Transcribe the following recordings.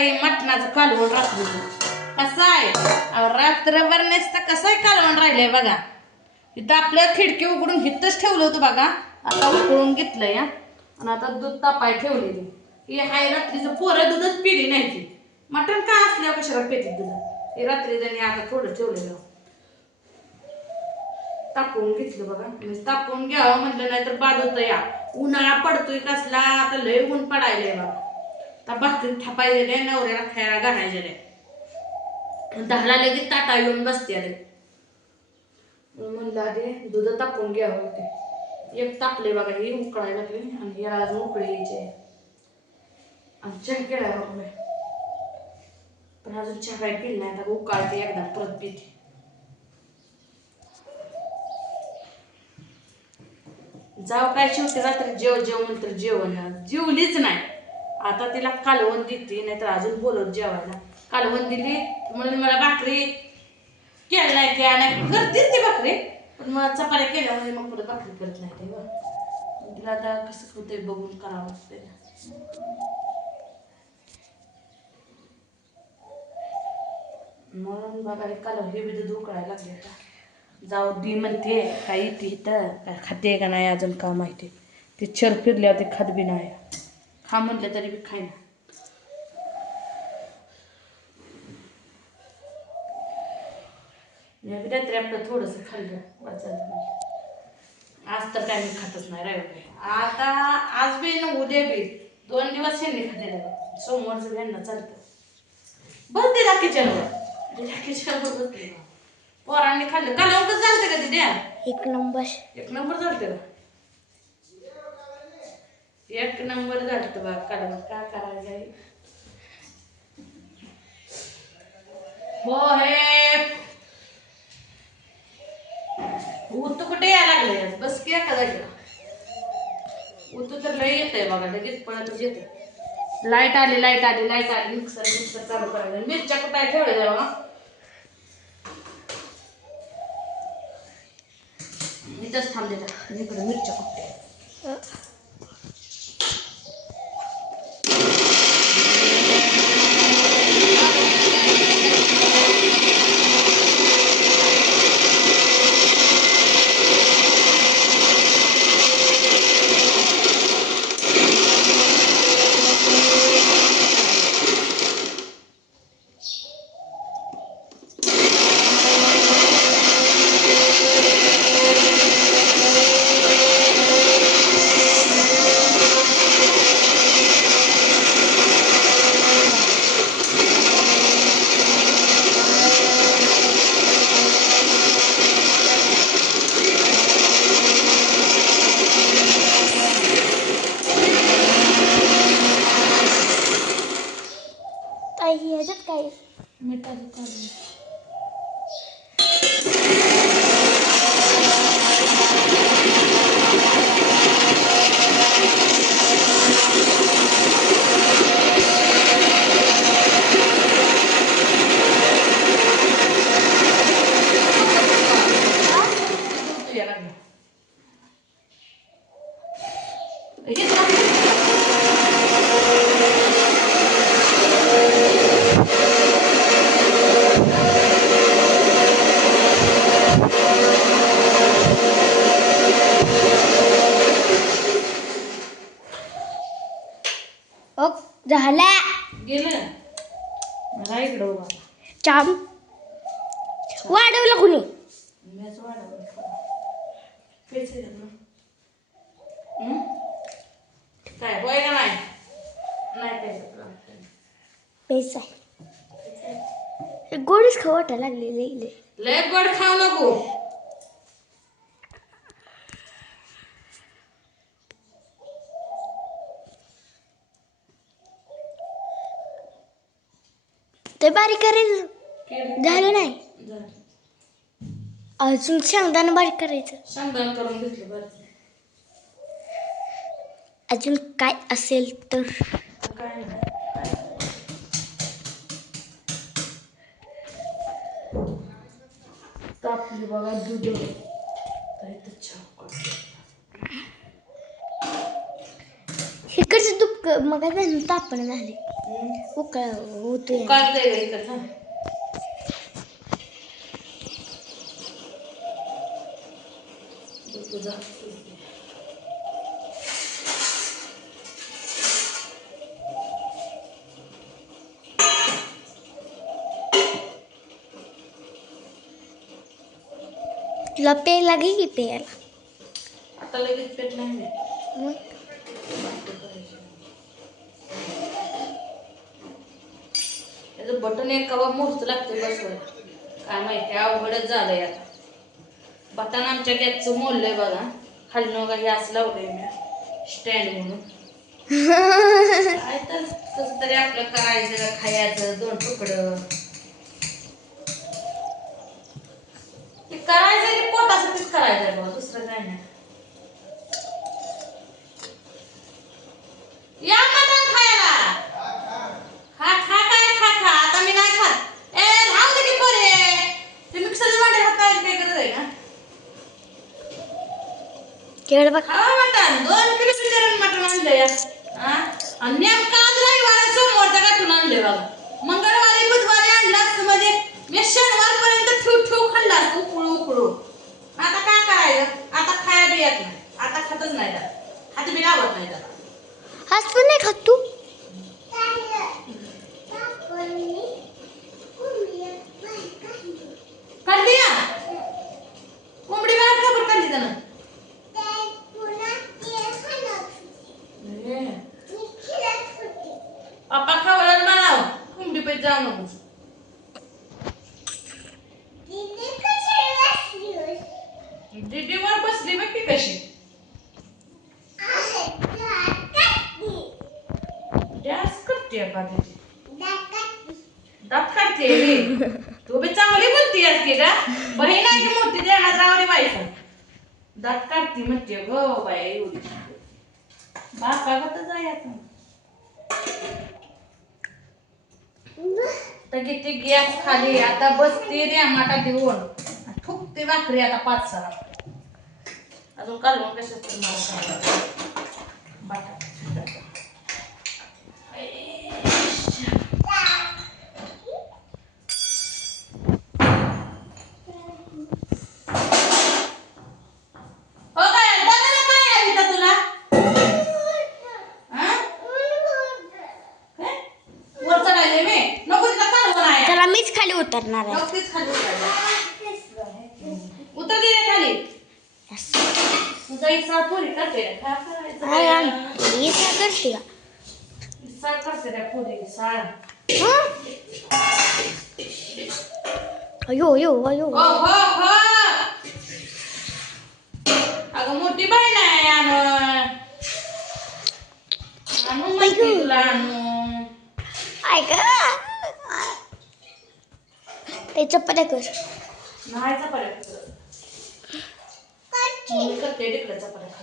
आहे मटणाचं कालवण रात्रीचं. कसं आहे रात्रभर नसतं कसं आहे कालवण राहिलंय बघा. इथं आपल्या खिडकी उघडून हितच ठेवलं होतं बघा. आता उकळून घेतलं या आणि आता दूध तापाय ठेवलेली. हे हाय रात्रीचं पोरं दूधच पिली नाही ती. मटण काय असल्यावर कशाला पेटीत दूध. हे रात्री त्यांनी आता थोडं ठेवलेलं तापवून घेतलं बघा. तापवून घ्यावं म्हटलं नाही तर बाद होतं या. उन्हाळा पडतोय कसला आता लय ऊन पडायलंय बघा. आता भाकरी थापायचे नवऱ्याला खायला घालायचे रे. 10ला लगेच ताटा येऊन बसते रे. म्हणलं आधी दूध तापवून घ्यावं होते. एक तापले बघा हे उकळायला लागले आणि हे अजून उकळी यायचे आणि चहा केलाय बघा मी. पण अजून चहा काय केली नाही. आता उकाळते एकदा परत पिते. जाव काय शेवटी रात्री जेव म्हणतर जेवण जेवलीच नाही. आता तिला कालवण देते नाहीतर अजून बोलत जेवायला. कालवण दिली म्हणून मला भाकरी केलाय की नाही करतेच ती भाकरी. पण मला चपात्या केल्यामुळे मग परत भाकरी करत नाही ते. तिला आता कसं होतंय बघून करावं लागतंय. म्हणून बघा कालवण हे बी दूध उकळायला लागले. आता जाऊ दी म्हणते काय येते इथं काय खाते का नाही अजून का माहिती. ते चर फिरल्यावर ते खात बी नाही. खा म्हटलं तरी बी खाय ना. रात्री आपलं थोडंसं खाल्लं वाचायला. आज तर काय मी खातच नाही रविवारी. आता आज बी ना उद्या बी 2 दिवस यांनी खाते. सोमवारचं यांना चालतं. बसते जा किचनवर. किचनवर बसते. पोरांनी खाल्लं कालवण कसं चालतं का तिथे. एक नंबर चालतं का. एक नंबर झालं बघ कालवण. काय करायचं हो हे उतू कुठे यायला लागले. बस की एका जागेला. उतू तर लय येत आहे बघा. लगेच पळतच येते. लाईट आली मिक्सर चालू करायला. मिरच्या कुठे ठेवल्या बघा. इथंच थांबलेला इकडे मिरच्या कुठे. ह्याच्यात काय मिठाचं काढून झाला गेलं. मला इकडं उभा चाम वाढवलं कुणी. मॅच वाढवलं पैसे काय होय का नाही. पैसा गोडीच खाऊ वाटायला लागले. लय गोड खाऊ नको. ते बारीक करायचं झालं नाही. अजून शेंगदाणा बारीक करायचं. शेंगदाणा करून घेतलं बरं. अजून काय असेल तर काय नाही. तापली बघा दूध. इकडचं दूध मग तापण झाले. उकळ होतोय. कळतंय का इकडं? तुझा तुला पे लागे की पेयाला? आता लगेच पेट नाही मी. मग त्याचं बटन एक कवा मोठं लागतं बसवायला. काय माहिती अवघडच झालंय आता. बटन आमच्या गॅसचं मोडलंय बघा. खालनं काही असं लावलंय मी स्टँड म्हणून. काय तर कसं तरी आपलं करायचं खायचं 2 तुकडं. ते करायचं की पोटासाठीच करायचंय बघा, दुसरं काय नाही. या मटण खायला. खा खा काय खा खा. आता मी नाही खात. ए राहू दे की पोरे. ते मिक्सरच्या भांड्यात हात लावायची काय गरज आहे का? केवढं बघ. खावा मटण. 2 किलो बिचारानं मटण आणलंय. आणि नेमकं आज रविवार सोमवारचं गाठून आणलंय बघा. मंगळवारी बुधवारी आणलं असतं म्हणजे मी शनिवारपर्यंत ठेवू खाल्लं असतं उकळू. आता काय करायचं? आता खाया बी येत नाही. आता खातच नाही त्याला. हात बी लावत नाही त्याला. आज पण नाही खात तू? काढली या कोंबडी बाहेर खबर काढली त्यानं. पप्पा खावला म्हणाव कोंबडी पैसे जाऊ नको. दीदीवर बसली बघ ती कशी. डान्स करते का दीदी? दात काढते रे. तू बी चांगली बोलती की का? बहीण आहे की मोठी देणार रावली बायका. दात काढती म्हणते गो बाया एवढी. बाका गत जायचं. तर किती गॅस खाली आता बसते रे माटा देऊन ठुकते भाकरी आता 5-6. अजून कालवून कशात तर मला बाटा. त्याला मीच खाली उतरणार आहे. उतर दे खाली. तुझा इसा पुरी करते काय करायचं? मी काय करते का? इसा करते रे पुरी इसा. अयो अयो अयो. हो हो हो. अगं मोठी बहीण आहे आणू म्हणते तुला आणू. ऐक ते चपात्या कर. नाही चपात्या कर. मी करते तिकडे चपात्या खा.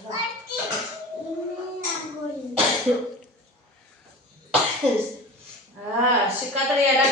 शिका तर यायला